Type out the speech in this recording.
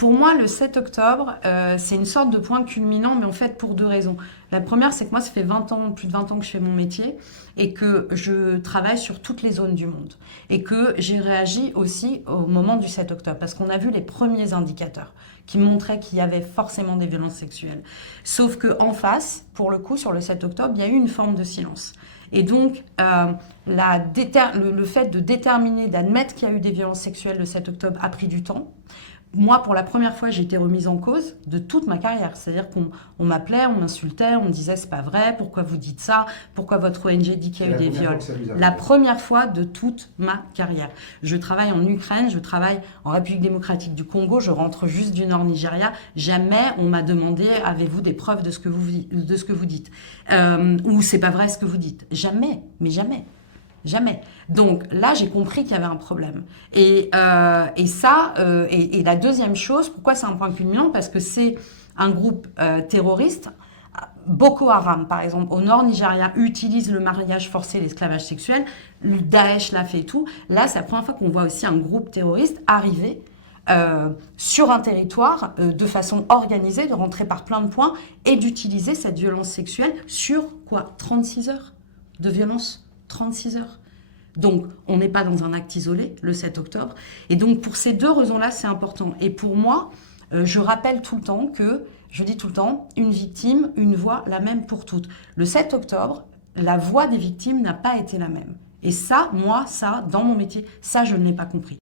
Pour moi, le 7 octobre, c'est une sorte de point culminant, mais en fait pour deux raisons. La première, c'est que moi, ça fait 20 ans, plus de 20 ans que je fais mon métier et que je travaille sur toutes les zones du monde. Et que j'ai réagi aussi au moment du 7 octobre, parce qu'on a vu les premiers indicateurs qui montraient qu'il y avait forcément des violences sexuelles. Sauf qu'en face, pour le coup, sur le 7 octobre, il y a eu une forme de silence. Et donc, le fait de déterminer, d'admettre qu'il y a eu des violences sexuelles le 7 octobre a pris du temps. Moi, pour la première fois, j'ai été remise en cause de toute ma carrière. C'est-à-dire qu'on m'appelait, on m'insultait, on me disait c'est pas vrai, pourquoi vous dites ça, pourquoi votre ONG dit qu'il y a eu des viols. La première fois de toute ma carrière. Je travaille en Ukraine, je travaille en République démocratique du Congo, je rentre juste du Nord Nigeria. Jamais on m'a demandé avez-vous des preuves de ce que vous dites ou c'est pas vrai ce que vous dites. Jamais, mais jamais. Jamais. Donc là, j'ai compris qu'il y avait un problème. Et la deuxième chose, pourquoi c'est un point culminant? Parce que c'est un groupe terroriste. Boko Haram, par exemple, au nord Nigeria, utilise le mariage forcé, l'esclavage sexuel. Le Daesh l'a fait et tout. Là, c'est la première fois qu'on voit aussi un groupe terroriste arriver sur un territoire de façon organisée, de rentrer par plein de points et d'utiliser cette violence sexuelle sur quoi? 36 heures de violence. 36 heures. Donc, on n'est pas dans un acte isolé, le 7 octobre. Et donc, pour ces deux raisons-là, c'est important. Et pour moi, je rappelle tout le temps que, je dis tout le temps, une victime, une voix, la même pour toutes. Le 7 octobre, la voix des victimes n'a pas été la même. Et ça, moi, ça, dans mon métier, ça, je ne l'ai pas compris.